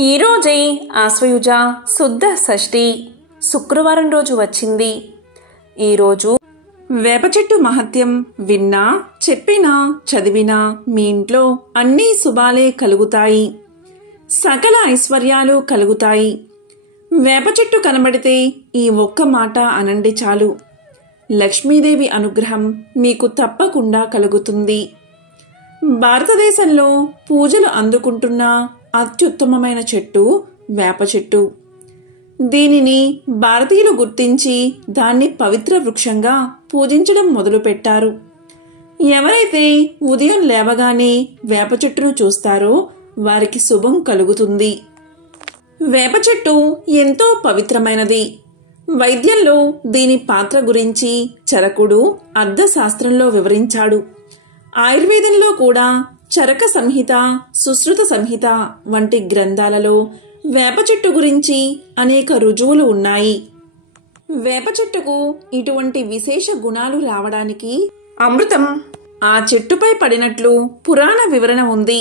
ఈరోజే ఆశ్వయుజ శుద్ధ షష్ఠి శుక్రవారం రోజు వచ్చింది. ఈరోజు వేప చెట్టు మహత్యం విన్నా, చెప్పినా, చదివినా మీ ఇంట్లో అన్ని శుభాలే కలుగుతాయి, సకల ఐశ్వర్యాలు కలుగుతాయి. వేప చెట్టు కనబడితే ఈ ఒక్క మాట అనండి చాలు, లక్ష్మీదేవి అనుగ్రహం మీకు తప్పకుండా కలుగుతుంది. భారతదేశంలో పూజలు అందుకుంటున్న అత్యుత్తమమైన చెట్టు వేప చెట్టు. దీనిని భారతీయులు గుర్తించి దాన్ని పవిత్ర వృక్షంగా పూజించడం మొదలుపెట్టారు. ఎవరైతే ఉదయం లేవగానే వేప చెట్టును చూస్తారో వారికి శుభం కలుగుతుంది. వేప చెట్టు ఎంతో పవిత్రమైనది. వైద్యంలో దీని పాత్ర గురించి చరకుడు అర్థశాస్త్రంలో వివరించాడు. ఆయుర్వేదంలో కూడా చరక సంహిత, సుశ్రుత సంహిత వంటి గ్రంథాలలో వేప చెట్టు గురించి అనేక రుజువులు ఉన్నాయి. వేప చెట్టుకు ఇటువంటి విశేష గుణాలు రావడానికి అమృతం ఆ చెట్టుపై పడినట్లు పురాణ వివరణ ఉంది.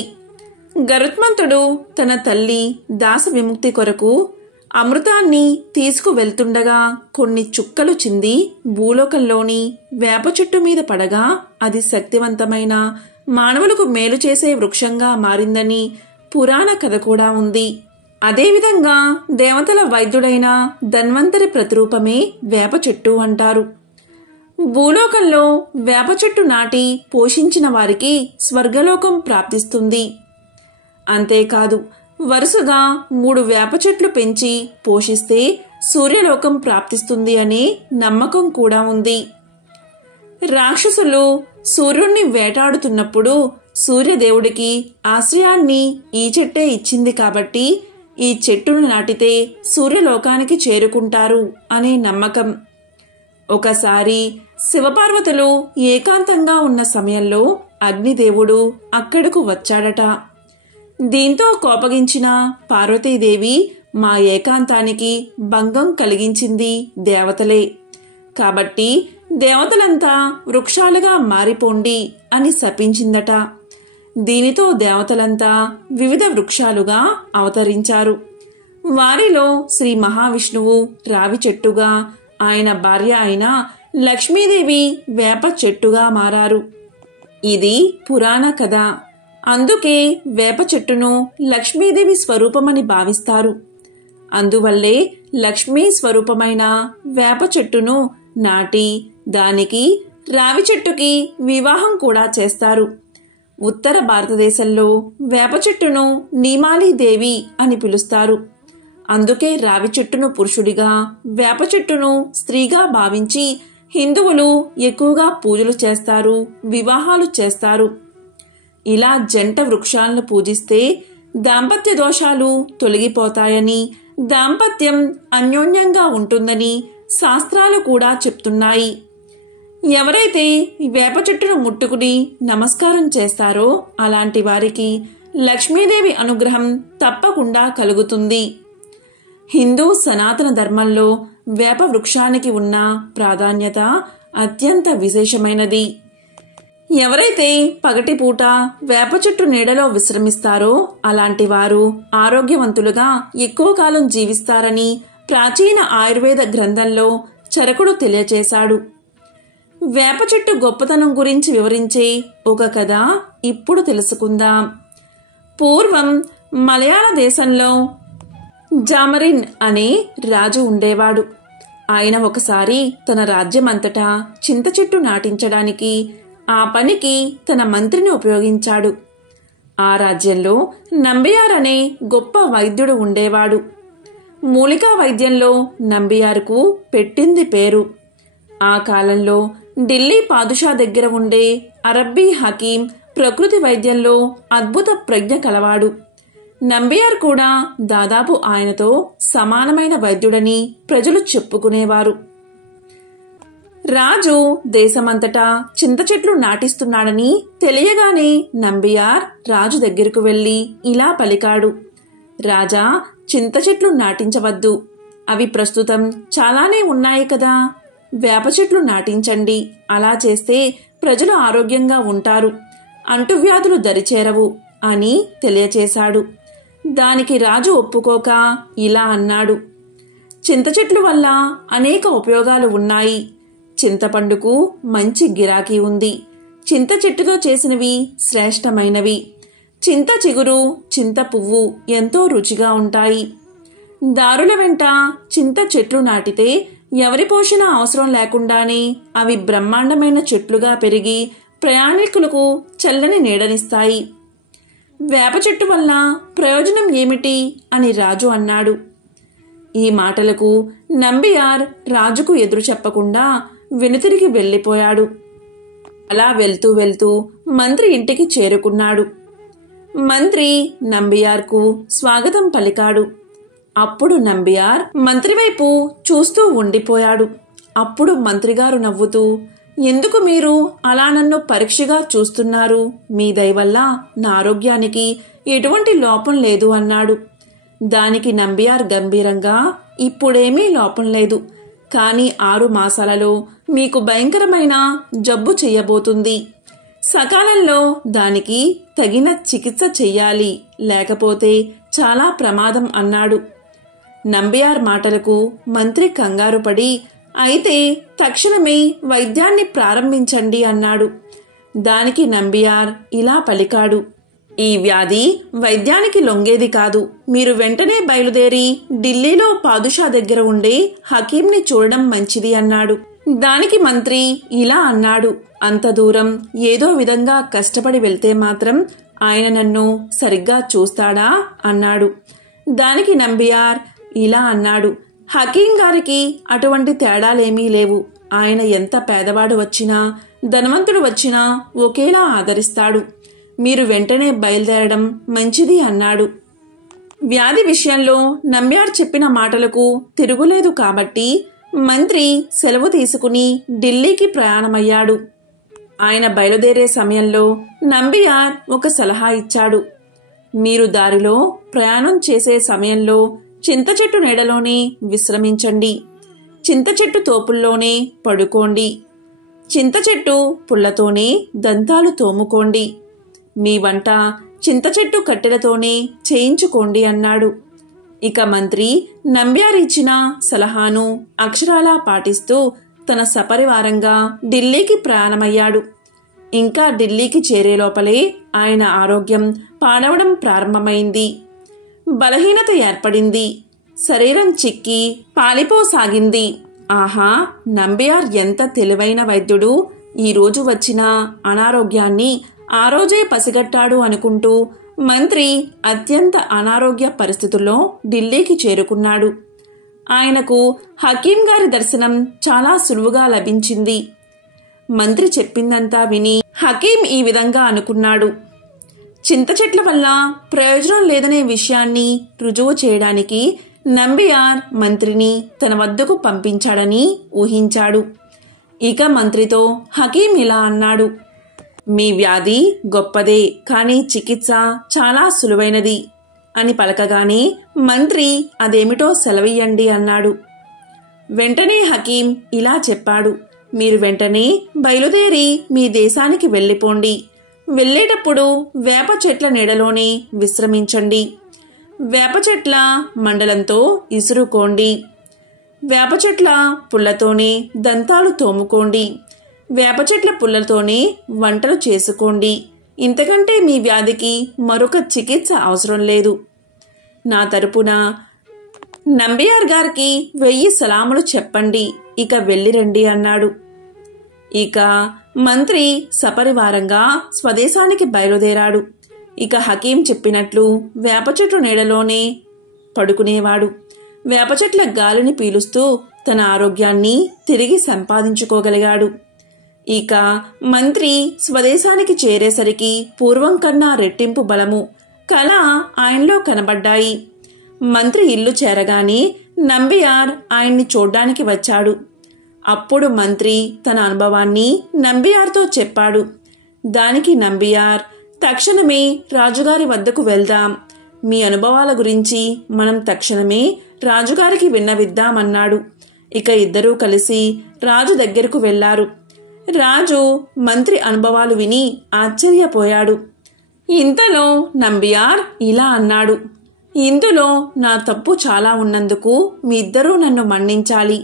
గరుత్మంతుడు తన తల్లి దాస విముక్తి కొరకు అమృతాన్ని తీసుకువెళ్తుండగా కొన్ని చుక్కలు చింది భూలోకంలోని వేప చెట్టు మీద పడగా అది శక్తివంతమైన మానవులకు మేలు చేసే వృక్షంగా మారిందని పురాణ కథ కూడా ఉంది. అదేవిధంగా దేవతల వైద్యుడైన ధన్వంతరి ప్రతిరూపమే వేప చెట్టు అంటారు. భూలోకంలో వేప చెట్టు నాటి పోషించిన వారికి స్వర్గలోకం ప్రాప్తిస్తుంది. అంతేకాదు, వరుసగా 3 వేప చెట్లు పెంచి పోషిస్తే సూర్యలోకం ప్రాప్తిస్తుంది అనే నమ్మకం కూడా ఉంది. రాక్షసులు సూర్యుణ్ణి వేటాడుతున్నప్పుడు సూర్యదేవుడికి ఆశ్రయాన్ని ఈ చెట్టే ఇచ్చింది కాబట్టి ఈ చెట్టును నాటితే సూర్యలోకానికి చేరుకుంటారు అనే నమ్మకం. ఒకసారి శివపార్వతులు ఏకాంతంగా ఉన్న సమయంలో అగ్నిదేవుడు అక్కడకు వచ్చాడట. దీంతో కోపగించిన పార్వతీదేవి మా ఏకాంతానికి భంగం కలిగించింది దేవతలే, కాబట్టి దేవతలంతా వృక్షాలుగా మారిపోండి అని శపించిందట. దీనితో దేవతలంతా వివిధ వృక్షాలుగా అవతరించారు. వారిలో శ్రీ మహావిష్ణువు రావి చెట్టుగా, ఆయన భార్య అయిన లక్ష్మీదేవి వేప చెట్టుగా మారారు. ఇది పురాణ కథ. అందుకే వేప చెట్టును లక్ష్మీదేవి స్వరూపమని భావిస్తారు. అందువల్లే లక్ష్మీ స్వరూపమైన వేప చెట్టును నాటి దానికి రావి చెట్టుకి వివాహం కూడా చేస్తారు. ఉత్తర భారతదేశంలో వేప చెట్టును నీమాలీదేవి అని పిలుస్తారు. అందుకే రావి చెట్టును పురుషుడిగా, వేప చెట్టును స్త్రీగా భావించి హిందువులు ఎక్కువగా పూజలు చేస్తారు, వివాహాలు చేస్తారు. ఇలా జంట వృక్షాలను పూజిస్తే దాంపత్య దోషాలు తొలగిపోతాయని, దాంపత్యం అన్యోన్యంగా ఉంటుందని శాస్త్రాలు కూడా చెప్తున్నాయి. ఎవరైతే వేప చెట్టును ముట్టుకుని నమస్కారం చేస్తారో అలాంటి వారికి లక్ష్మీదేవి అనుగ్రహం తప్పకుండా కలుగుతుంది. హిందూ సనాతన ధర్మంలో వేప వృక్షానికి ఉన్న ప్రాధాన్యత అత్యంత విశేషమైనది. ఎవరైతే పగటిపూట వేప చెట్టు నీడలో విశ్రమిస్తారో అలాంటి వారు ఆరోగ్యవంతులుగా ఎక్కువ కాలం జీవిస్తారని ప్రాచీన ఆయుర్వేద గ్రంథంలో చరకుడు తెలియచేశాడు. వేప చెట్టు గొప్పతనం గురించి వివరించే ఒక కథ ఇప్పుడు తెలుసుకుందాం. పూర్వం మలయాళ దేశంలో జామరిన్ అనే రాజు ఉండేవాడు. ఆయన ఒకసారి తన రాజ్యమంతటా చింత చెట్టు నాటించడానికి ఆ పనికి తన మంత్రిని ఉపయోగించాడు. ఆ రాజ్యంలో నంబియార్ అనే గొప్ప వైద్యుడు ఉండేవాడు. మూలికా వైద్యంలో నంబియార్కు పెట్టింది పేరు. ఆ కాలంలో ఢిల్లీ పాదుషా దగ్గర ఉండే అరబ్బీ హకీం ప్రకృతి వైద్యంలో అద్భుత ప్రజ్ఞ కలవాడు. నంబియార్ కూడా దాదాపు ఆయనతో సమానమైన వైద్యుడని ప్రజలు చెప్పుకునేవారు. రాజు దేశమంతటా చింత చెట్లు నాటిస్తున్నాడని తెలియగానే నంబియార్ రాజు దగ్గరకు వెళ్లి ఇలా పలికాడు: రాజా, చింత చెట్లు నాటించవద్దు. అవి ప్రస్తుతం చాలానే ఉన్నాయి కదా, వేప చెట్లు నాటించండి. అలా చేస్తే ప్రజలు ఆరోగ్యంగా ఉంటారు, అంటువ్యాధులు దరిచేరవు అని తెలియచేశాడు. దానికి రాజు ఒప్పుకోక ఇలా అన్నాడు, చింత చెట్లు వల్ల అనేక ఉపయోగాలు ఉన్నాయి. చింతపండుకు మంచి గిరాకీ ఉంది. చింత చెట్టుతో చేసినవి శ్రేష్టమైనవి. చింత చిగురు, చింత పువ్వు ఎంతో రుచిగా ఉంటాయి. దారుల వెంట చింత చెట్లు నాటితే ఎవరి పోషణ అవసరం లేకుండానే అవి బ్రహ్మాండమైన చెట్లుగా పెరిగి ప్రయాణికులకు చల్లని నీడనిస్తాయి. వేప చెట్టు వల్ల ప్రయోజనం ఏమిటి అని రాజు అన్నాడు. ఈ మాటలకు నంబియార్ రాజుకు ఎదురు చెప్పకుండా వెనుతిరిగి వెళ్ళిపోయాడు. అలా వెళ్తూ వెళ్తూ మంత్రి ఇంటికి చేరుకున్నాడు. మంత్రి నంబియార్కు స్వాగతం పలికాడు. అప్పుడు నంబియార్ మంత్రి వైపు చూస్తూ ఉండిపోయాడు. అప్పుడు మంత్రిగారు నవ్వుతూ, ఎందుకు మీరు అలా నన్ను పరీక్షగా చూస్తున్నారు? మీ దయ వల్ల నా ఆరోగ్యానికి ఎటువంటి లోపం లేదు అన్నాడు. దానికి నంబియార్ గంభీరంగా, ఇప్పుడేమీ లోపం లేదు, కానీ 6 మాసాలలో మీకు భయంకరమైన జబ్బు చెయ్యబోతుంది. సకాలంలో దానికి తగిన చికిత్స చెయ్యాలి, లేకపోతే చాలా ప్రమాదం అన్నాడు. నంబియార్ మాటలకు మంత్రి కంగారు పడి, అయితే తక్షణమే వైద్యాన్ని ప్రారంభించండి అన్నాడు. దానికి నంబియార్ ఇలా పలికాడు, ఈ వ్యాధి వైద్యానికి లొంగేది కాదు. మీరు వెంటనే బయలుదేరి ఢిల్లీలో పాదుషా దగ్గర ఉండే హకీంని చూడడం మంచిది అన్నాడు. దానికి మంత్రి ఇలా అన్నాడు, అంత దూరం ఏదో విధంగా కష్టపడి వెళ్తే మాత్రం ఆయన నన్ను సరిగ్గా చూస్తాడా అన్నాడు. దానికి నంబియార్ ఇలా అన్నాడు, హకీం గారికి అటువంటి తేడాలేమీ లేవు. ఆయన ఎంత పేదవాడు వచ్చినా ధనవంతుడు వచ్చినా ఒకేలా ఆదరిస్తాడు. మీరు వెంటనే బయలుదేరడం మంచిది అన్నాడు. వ్యాధి విషయంలో నంబియార్ చెప్పిన మాటలకు తిరుగులేదు కాబట్టి మంత్రి సెలవు తీసుకుని ఢిల్లీకి ప్రయాణమయ్యాడు. ఆయన బయలుదేరే సమయంలో నంబియార్ ఒక సలహా ఇచ్చాడు. మీరు దారిలో ప్రయాణం చేసే సమయంలో చింత చెట్టు నీడలోనే విశ్రమించండి. చింత చెట్టు తోపుల్లోనే పడుకోండి. చింత చెట్టు పుల్లతోనే దంతాలు తోముకోండి. మీ వంట చింత చెట్టు కట్టెలతోనే చేయించుకోండి అన్నాడు. ఇక మంత్రి నంబియార్ ఇచ్చిన సలహాను అక్షరాలా పాటిస్తూ తన సపరివారంగా ఢిల్లీకి ప్రయాణమయ్యాడు. ఇంకా ఢిల్లీకి చేరే లోపలే ఆయన ఆరోగ్యం పాడవడం ప్రారంభమైంది. బలహీనత ఏర్పడింది. శరీరం చిక్కి పాలిపోసాగింది. ఆహా, నంబియార్ ఎంత తెలివైన వైద్యుడు! ఈరోజు వచ్చిన అనారోగ్యాన్ని ఆ రోజే పసిగట్టాడు అనుకుంటూ మంత్రి అత్యంత అనారోగ్య పరిస్థితుల్లో ఢిల్లీకి చేరుకున్నాడు. ఆయనకు హకీం గారి దర్శనం చాలా సులువుగా లభించింది. మంత్రి చెప్పిందంతా విని హకీం ఈ విధంగా అనుకున్నాడు. చింత చెట్ల వల్ల ప్రయోజనం లేదనే విషయాన్ని రుజువు చేయడానికి నంబియార్ మంత్రిని తన వద్దకు పంపించాడని ఊహించాడు. ఇక మంత్రితో హకీం ఇలా అన్నాడు, మీ వ్యాధి గొప్పదే, కానీ చికిత్స చాలా సులువైనది అని పలకగానే మంత్రి అదేమిటో సెలవియ్యండి అన్నాడు. వెంటనే హకీం ఇలా చెప్పాడు, మీరు వెంటనే బయలుదేరి మీ దేశానికి వెళ్ళిపోండి. వెళ్ళేటప్పుడు వేప చెట్ల నీడలోనే విశ్రమించండి. వేప చెట్ల మండలంతో ఇసురుకోండి. వేప చెట్ల పుల్లతోనే దంతాలు తోముకోండి. వేప చెట్ల పుల్లతోనే వంటలు చేసుకోండి. ఇంతకంటే మీ వ్యాధికి మరొక చికిత్స అవసరం లేదు. నా తరపున నంబియార్ గారికి 1000 సలాములు చెప్పండి. ఇక వెళ్ళిరండి అన్నాడు. ఇక మంత్రి సపరివారంగా స్వదేశానికి బయలుదేరాడు. ఇక హకీం చెప్పినట్లు వేప చెట్టు నీడలోనే పడుకునేవాడు. వేప చెట్ల గాలిని పీలుస్తూ తన ఆరోగ్యాన్ని తిరిగి సంపాదించుకోగలిగాడు. ఇక మంత్రి స్వదేశానికి చేరేసరికి పూర్వం కన్నా రెట్టింపు బలము, కళ ఆయనలో కనబడ్డాయి. మంత్రి ఇల్లు చేరగానే నంబియార్ ఆయన్ని చూడ్డానికి వచ్చాడు. అప్పుడు మంత్రి తన అనుభవాన్ని నంబియార్తో చెప్పాడు. దానికి నంబియార్, తక్షణమే రాజుగారి వద్దకు వెళ్దాం. మీ అనుభవాల గురించి మనం తక్షణమే రాజుగారికి విన్నవిద్దామన్నాడు. ఇక ఇద్దరూ కలిసి రాజు దగ్గరకు వెళ్లారు. రాజు మంత్రి అనుభవాలు విని ఆశ్చర్యపోయాడు. ఇంతలో నంబియార్ ఇలా అన్నాడు, ఇందులో నా తప్పు చాలా ఉన్నందుకు మీ ఇద్దరూ నన్ను మన్నించాలి.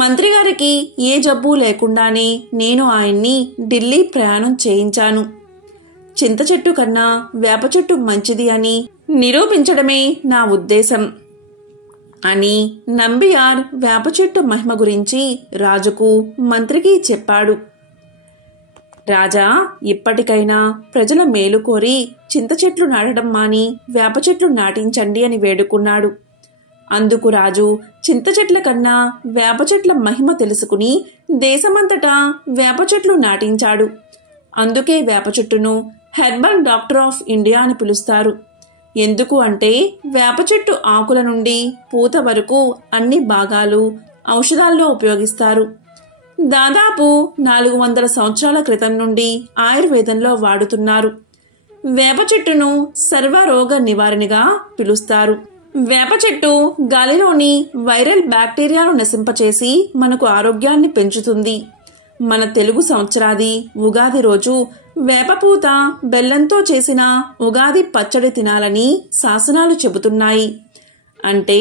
మంత్రి గారికి ఏ జబ్బు లేకుండానే నేను ఆయన్ని ఢిల్లీ ప్రయాణం చేయించాను. చింత చెట్టు కన్నా వేప చెట్టు మంచిది అని నిరూపించడమే నా ఉద్దేశం అని నంబియార్ వేప చెట్టు మహిమ గురించి రాజుకు, మంత్రికి చెప్పాడు. రాజా, ఇప్పటికైనా ప్రజల మేలు కోరి చింత చెట్లు నాటడం మాని వేప చెట్లు నాటించండి అని వేడుకున్నాడు. అందుకు రాజు చింత చెట్ల కన్నా వేప చెట్ల మహిమ తెలుసుకుని దేశమంతటా వేప చెట్లు నాటించాడు. అందుకే వేప చెట్టును హెర్బల్ డాక్టర్ ఆఫ్ ఇండియా అని పిలుస్తారు. ఎందుకు అంటే వేప చెట్టు ఆకుల నుండి పూత వరకు అన్ని భాగాలు ఔషధాల్లో ఉపయోగిస్తారు. దాదాపు 400 సంవత్సరాల క్రితం నుండి ఆయుర్వేదంలో వాడుతున్నారు. వేప చెట్టును సర్వరోగ నివారణగా పిలుస్తారు. వేప చెట్టు గాలిలోని వైరల్ బ్యాక్టీరియాను నశింపచేసి మనకు ఆరోగ్యాన్ని పెంచుతుంది. మన తెలుగు సంవత్సరాది ఉగాది రోజు వేపపూత బెల్లంతో చేసిన ఉగాది పచ్చడి తినాలని శాసనాలు చెబుతున్నాయి. అంటే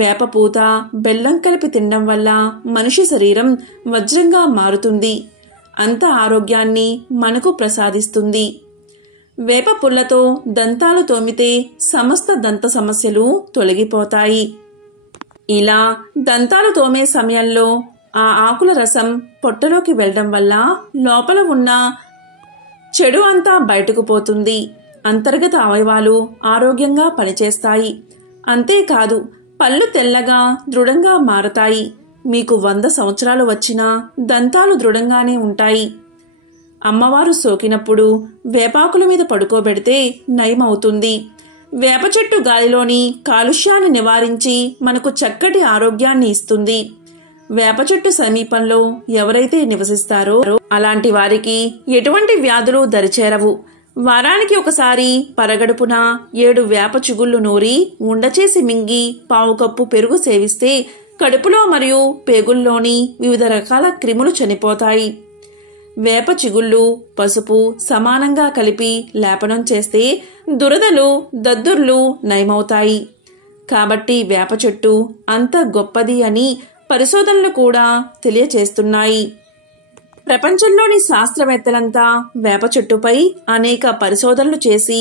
వేపపూత బెల్లం కలిపి తినడం వల్ల మనిషి శరీరం వజ్రంగా మారుతుంది. అంత ఆరోగ్యాన్ని మనకు ప్రసాదిస్తుంది. వేప పుల్లతో దంతాలు తోమితే సమస్త దంత సమస్యలు తొలగిపోతాయి. ఇలా దంతాలు తోమే సమయంలో ఆ ఆకుల రసం పొట్టలోకి వెళ్ళడం వల్ల లోపల ఉన్న చెడు అంతా బయటకు పోతుంది. అంతర్గత అవయవాలు ఆరోగ్యంగా పనిచేస్తాయి. అంతేకాదు పళ్ళు తెల్లగా దృఢంగా మారతాయి. మీకు 100 సంవత్సరాలు వచ్చినా దంతాలు దృఢంగానే ఉంటాయి. అమ్మవారు సోకినప్పుడు వేపాకుల మీద పడుకోబెడితే నయమవుతుంది. వేప చెట్టు గాలిలోని కాలుష్యాన్ని నివారించి మనకు చక్కటి ఆరోగ్యాన్ని ఇస్తుంది. వేప చెట్టు సమీపంలో ఎవరైతే నివసిస్తారో అలాంటి వారికి ఎటువంటి వ్యాధులు దరిచేరవు. వారానికి ఒకసారి పరగడుపున 7 వేప చిగుళ్లు నూరి ఉండచేసి మింగి 1/2 కప్పు పెరుగు సేవిస్తే కడుపులో మరియు పేగుల్లోని వివిధ రకాల క్రిములు చనిపోతాయి. వేప చిగుళ్ళు పసుపు సమానంగా కలిపి లేపనం చేస్తే దురదలు దద్దుర్లు నయమవుతాయి. కాబట్టి వేప చెట్టు అంత గొప్పది అని పరిశోధనలు కూడా తెలియచేస్తున్నాయి. ప్రపంచంలోని శాస్త్రవేత్తలంతా వేప చెట్టుపై అనేక పరిశోధనలు చేసి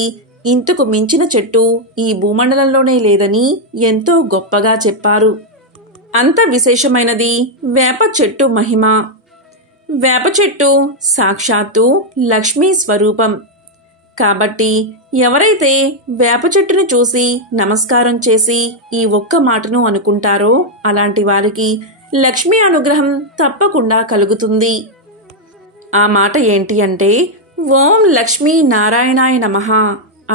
ఇంతకు మించిన చెట్టు ఈ భూమండలంలోనే లేదని ఎంతో గొప్పగా చెప్పారు. అంత విశేషమైనది వేప చెట్టు మహిమ. వేప చెట్టు సాక్షాత్తు లక్ష్మీ స్వరూపం. కాబట్టి ఎవరైతే వేప చెట్టును చూసి నమస్కారం చేసి ఈ ఒక్క మాటను అనుకుంటారో అలాంటి వారికి లక్ష్మీ అనుగ్రహం తప్పకుండా కలుగుతుంది. ఆ మాట ఏంటి అంటే ఓం లక్ష్మీ నారాయణాయ నమః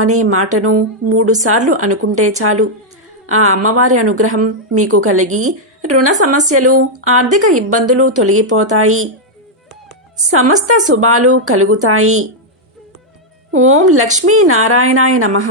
అనే మాటను 3 సార్లు అనుకుంటే చాలు. ఆ అమ్మవారి అనుగ్రహం మీకు కలిగి రుణ సమస్యలు ఆర్థిక ఇబ్బందులు తొలగిపోతాయి. సమస్త శుభాలు కలుగుతాయి. ఓం లక్ష్మీ నారాయణాయ నమః.